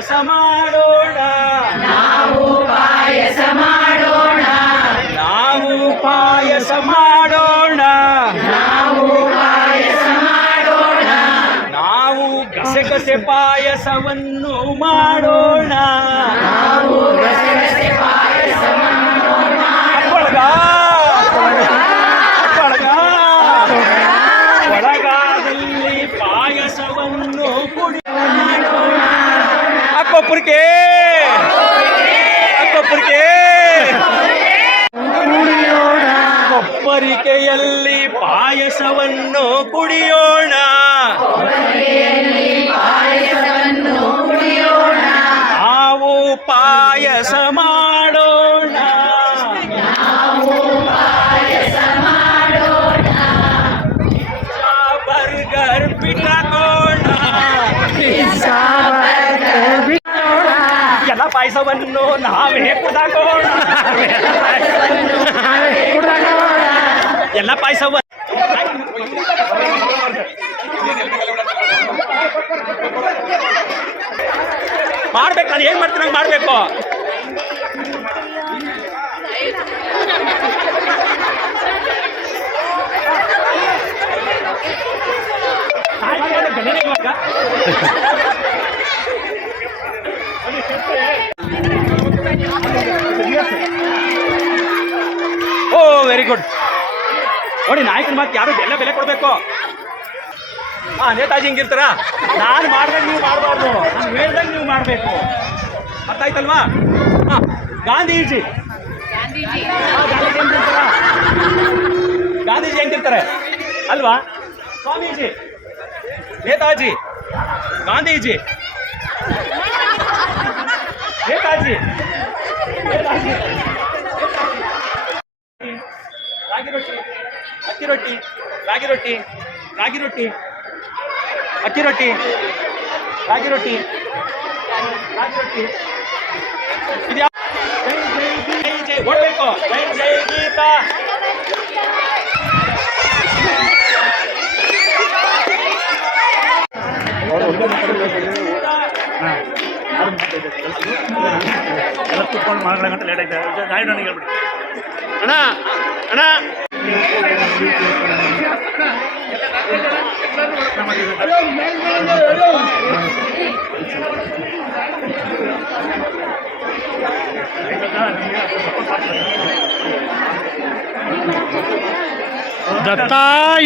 ಪಾಯಸ ಮಾಡೋಣ, ನಾವು ಪಾಯಸ ಮಾಡೋಣ, ನಾವು ಪಾಯಸ ಮಾಡೋಣ, ನಾವು ಪಾಯಸ ಮಾಡೋಣ, ನಾವು ಗಸಗಸೆ ಪಾಯಸವನ್ನು ಮಾಡೋಣ, ನಾವು ಗಸಗಸೆ ಪಾಯಸವನ್ನು ಒಳಗ ಒಳಗ ಒಳಗಾದಲ್ಲಿ ಪಾಯಸವನ್ನು ಕುಡಿ ಅಕ್ಕೊಬ್ಬರಿಗೆ ಅಕ್ಕೊಬ್ಬರಿಗೆ ಕೊಪ್ಪರಿಕೆಯಲ್ಲಿ ಪಾಯಸವನ್ನು ಕುಡಿಯೋಣ, ಪಾಯಸವನ್ನು ಕುಡಿಯೋಣ, ನಾವು ಪಾಯಸ ಮಾಡೋಣ, ನಾವು ಪಾಯಸ ಮಾಡೋಣ, ಬರ್ಗರ್ ಬಿಟ್ಟಾಕೋಣ, ಎಲ್ಲ ಪಾಯಸವನ್ನು ನಾವೇ ಕುದಾಕೋಣ, ಎಲ್ಲ ಪಾಯಸವನ್ನು ಮಾಡ್ಬೇಕು. ನಾನು ಏನ್ ಮಾಡ್ತೀನಿ ಹಂಗೆ ಮಾಡ್ಬೇಕು. ಓ ವೆರಿ ಗುಡ್. ನೋಡಿ ನಾಯಕನ ಮಾತು ಯಾರು ಎಲ್ಲ ಬೆಲೆ ಕೊಡಬೇಕು. ನೇತಾಜಿ ಹಿಂಗಿರ್ತಾರ, ನಾನು ಮಾಡ್ದಂಗೆ ನೀವು ಮಾಡಬಾರ್ದು, ನಾನು ಹೇಳ್ದಂಗೆ ನೀವು ಮಾಡಬೇಕು. ಅರ್ಥ ಆಯ್ತಲ್ವಾ? ಹಾಂ, ಗಾಂಧೀಜಿ ಹೆಂಗಿರ್ತಾರ, ಗಾಂಧೀಜಿ ಹೆಂಗಿರ್ತಾರೆ ಅಲ್ವಾ? ಸ್ವಾಮೀಜಿ, ನೇತಾಜಿ, ಗಾಂಧೀಜಿ, ನೇತಾಜಿ, ನೇತಾಜಿ. ರಾಗಿ ರೊಟ್ಟಿ, ಅಕ್ಕಿ ರೊಟ್ಟಿ, ರಾಗಿ ರೊಟ್ಟಿ, ರಾಗಿ ರೊಟ್ಟಿ, ಅಕ್ಕಿ ರೊಟ್ಟಿ, ರಾಗಿ ರೊಟ್ಟಿ, ರಾಗಿ ರೊಟ್ಟಿ. ಇದ್ಯಾ? ಜೈ ಜೈ ಜೈ ಜೈ ಓಡಬೇಕು. ಜೈ ಜೈ ಗೀತಾ. ಕುತ್ಕೊಂಡು ಮಾಡ್ಲಾಗಂತ ಲೇಟ್ ಆಯ್ತು. ಗಾಡಿ ನನಗೆ ಹೇಳ್ಬಿಡಿ ಅಣ್ಣ ಅಣ್ಣ. ದತ್ತ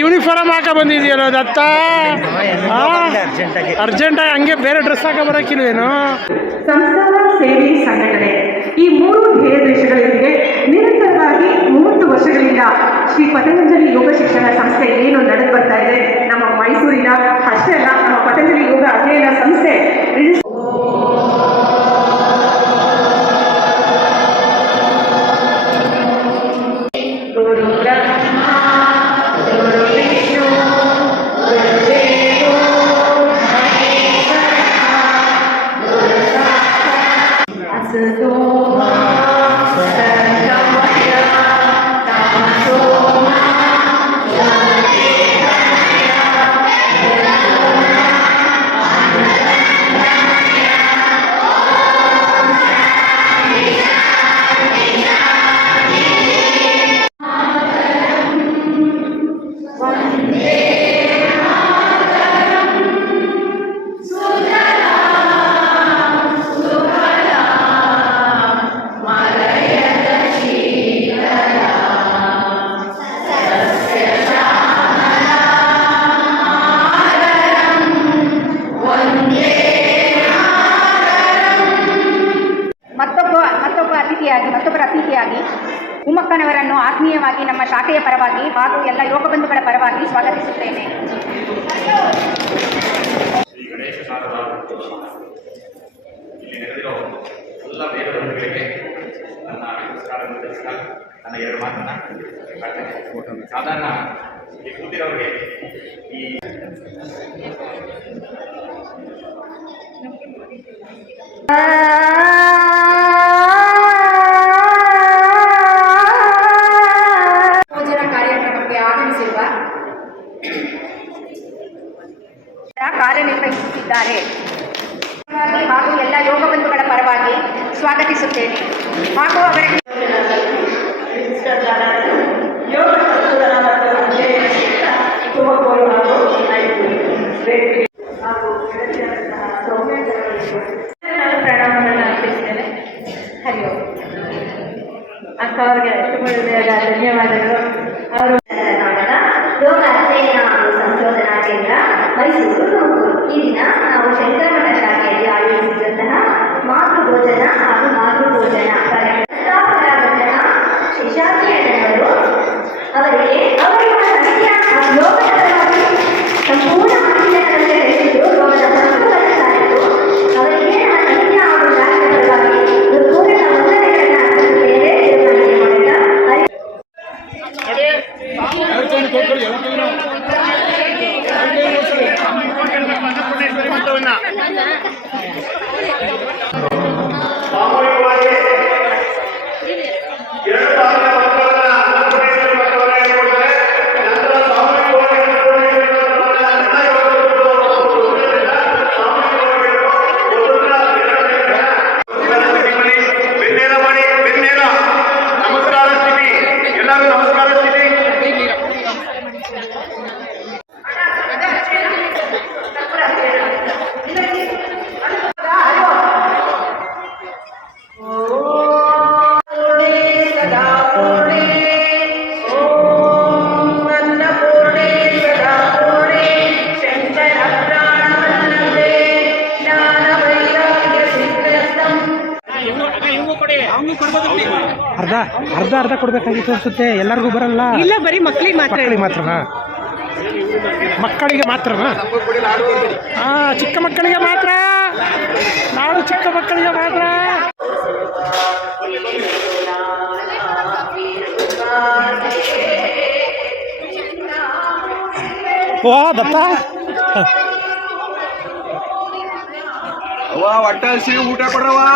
ಯೂನಿಫಾರ್ಮ್ ಹಾಕ ಬಂದಿದೆಯಲ್ಲ ದತ್ತ, ಅರ್ಜೆಂಟಾಗಿ ಹಂಗೆ ಬೇರೆ ಡ್ರೆಸ್ ಹಾಕ ಬರೋಕ್ಕಿಲ್ವೇನು? ಸಂಸ್ಥಾನ ಸೇವೆ ಸಂಘಟನೆ ಈ ಮೂರು ಧ್ಯೇಯೋದ್ದೇಶಗಳೊಂದಿಗೆ ನಿರಂತರವಾಗಿ 30 ವರ್ಷಗಳಿಂದ ಶ್ರೀ ಪತಂಜಲಿ ಯೋಗ ಶಿಕ್ಷಣ ಸಂಸ್ಥೆ ಏನು ನಡೆದು ಬರ್ತಾ ಇದೆ ನಮ್ಮ ಮೈಸೂರಿನ, ಅಷ್ಟೇ ಅಲ್ಲ ನಮ್ಮ ಪತಂಜಲಿ ಯೋಗ ಅಧ್ಯಯನ ಸಂಸ್ಥೆ ಮತ್ತೊಬ್ಬರ ಅತಿಥಿಯಾಗಿ ಉಮ್ಮಕ್ಕನವರನ್ನು ಆತ್ಮೀಯವಾಗಿ ನಮ್ಮ ಶಾಖೆಯ ಪರವಾಗಿ ಹಾಗೂ ಎಲ್ಲ ಯೋಗ ಬಂಧುಗಳ ಪರವಾಗಿ ಸ್ವಾಗತಿಸುತ್ತೇನೆ. ಶ್ರೀ ಗಣೇಶ ಶಾರದಾ ಇಲ್ಲಿ ನಡೆದಿರೋ ಎಲ್ಲ ಬೇರೆ ಬಂಧುಗಳಿಗೆ ನನ್ನ ನಮಸ್ಕಾರವನ್ನು ತಿಳಿಸ್ತಾ ನನ್ನ 2 ಮಾತನ್ನ ಹೇಳ್ತೇನೆ. ಸಾಧಾರಣ ಇಲ್ಲಿ ಕೂತಿರೋರಿಗೆ ಈ ಕಾರ್ಯನಿರ್ವಹಿಸುತ್ತಿದ್ದಾರೆ. ಹಾಗೂ ಎಲ್ಲ ಯೋಗ ಬಂಧುಗಳ ಪರವಾಗಿ ಸ್ವಾಗತಿಸುತ್ತೇನೆ ಹಾಗೂ ಅವರಿಗೆ ಪ್ರಣಾಮಗಳನ್ನು ಅರ್ಪಿಸ್ತೇನೆ. ಹರಿ ಓಂ. ಅಕ್ಕ ಅವರಿಗೆ ತುಂಬ ಧನ್ಯವಾದಗಳು. ಅವರು ಯೋಗ ಅಧ್ಯಯನ ಹಾಗೂ ಸಂಶೋಧನಾ ಕೇಂದ್ರ ಮೈಸೂರು ತುಮಕೂರು. ಈ ದಿನ ನಾವು ಶಂಕರಮಠ ಶಾಖೆಯಲ್ಲಿ ಆಯೋಜಿಸಿದಂತಹ ಮಾತೃಭೋಜನ ಹಾಗೂ ಮಾತೃಭೋಜನ ಕಾರ್ಯಕ್ರಮರಾದಂತಹ ಶೇಷಾದ್ರಿ ಅಣ್ಣನವರು ಅವರಿಗೆ ಅವರ ಸಾಹಿತ್ಯ ಹಾಗೂ ಯೋಗದ ಪರವಾಗಿ ಸಂಪೂರ್ಣ ಮಾಹಿತಿಯನ್ನು ತಿಳಿಸಿದ್ದು ಯೋಗದ ಮಹತ್ವವನ್ನು ಸಾರಿತು. ಅವರಿಗೆ ನನ್ನ ಸಾಹಿತ್ಯ ಹಾಗೂ ಶಾಲೆಯ ಪರವಾಗಿ ಪೂರ್ಣ ವಂದನೆಗಳನ್ನು ಅರ್ಪಿಸುತ್ತೇವೆ. ಅನ್ನಪೂರ್ಣೇಶ್ವರಿ ಮಠವನ್ನ ಸಾಮೂಹಿಕವಾಗಿ 2000 ಮಕ್ಕಳನ್ನ ಅನ್ನಪೂರ್ಣೇಶ್ವರಿ ಮಠವನ್ನ ಹೇಳಿಕೊಡ್ತಾರೆ. ನಂತರ ಸಾಮೂಹಿಕವಾಗಿ ಅನ್ನಪೂರ್ಣೇಶ್ವರಿ ಮಠವನ್ನ ಬೆನ್ನೇಲ ಮಾಡಿ ಬೆನ್ನೇಲ ನಮಸ್ಕಾರ ಸ್ಥಿತಿ. ಎಲ್ಲರೂ ನಮಸ್ಕಾರ ಸ್ಥಿತಿ. ಅರ್ಧ ಕೊಡ್ಬೇಕಾಗಿತ್ತು ಅನ್ಸುತ್ತೆ. ಎಲ್ಲರಿಗೂ ಬರಲ್ಲ. ಇಲ್ಲ, ಬರೀ ಮಕ್ಕಳಿಗೆ ಮಾತ್ರ. ಮಕ್ಕಳಿಗೆ ಮಾತ್ರನಾ? ಮಕ್ಕಳಿಗೆ ಮಾತ್ರನಾ? ಚಿಕ್ಕ ಮಕ್ಕಳಿಗೆ ಮಾತ್ರ. ನಾವು ಚಿಕ್ಕ ಮಕ್ಕಳಿಗೆ ಮಾತ್ರ. ಓ ದತ್ತ ಒಟ್ಟ ಊಟ ಕೊಡ್ರವಾ.